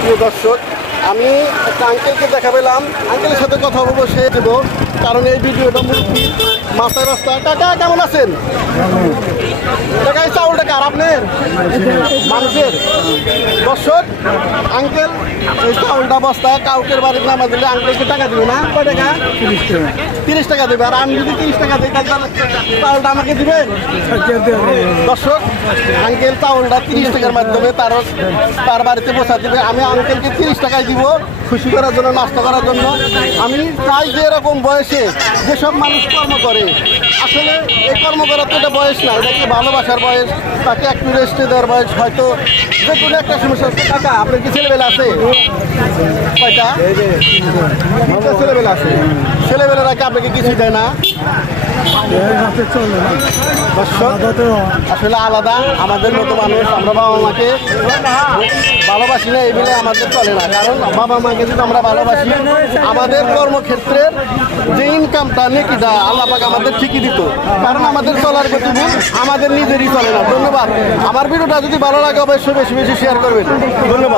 প্রিয় দর্শক, আমি একটা আঙ্কেলকে দেখা পেলাম। আঙ্কেলের সাথে কথা বলবো, সে দেবো, কারণ এই ভিডিওটা মুরব্বী মাথায় রাস্তা। কাকা কেমন আছেন? কাকা এই চাউলটা কার, আপনার? মানুষের। দর্শক, আঙ্কেল এই চাউলটা বস্তায় কাউকের বাড়ির নামা দিলে আঙ্কেলকে টাকা দিবে না? কয় টাকা? 30 টাকা দেবে। আর আমি যদি 30 টাকা দিই তাহলে চাউলটা আমাকে দিবেন? দর্শক, আঙ্কেল চাউলটা 30 টাকার মাধ্যমে তার বাড়িতে পৌঁছা দিবে। আমি আঙ্কেলকে 30 টাকায় দিব, খুশি করার জন্য, নাস্তা করার জন্য। আমি চাই যে এরকম বয়সে যেসব মানুষ কর্ম করে, আসলে এই কর্ম করার তো এটা বয়স না, এটা কি ভালোবাসার বয়স, তাকে একটু রেস্টে দেওয়ার বয়স। হয়তো যে কোনো একটা সমস্যা হচ্ছে। কাকা আপনার কি ছেলেবেলা আছে? কয়টা? 3টা ছেলেবেলা আছে। ছেলেবেলারা কি আপনাকে কিছু দেয় না? আসলে আলাদা আমাদের মতো মানুষ, আমরা বাবা মাকে ভালোবাসি না, এই বলে আমাদের চলে না। কারণ বাবা মাকে যদি আমরা ভালোবাসি, আমাদের কর্মক্ষেত্রের যে ইনকামটা নেকিটা আল্লাহ পাক আমাদের ঠিকই দিত। কারণ আমাদের চলার গতিমূল আমাদের নিজেরই চলে না। ধন্যবাদ। আমার ভিডিওটা যদি ভালো লাগে অবশ্যই বেশি বেশি শেয়ার করবেন। ধন্যবাদ।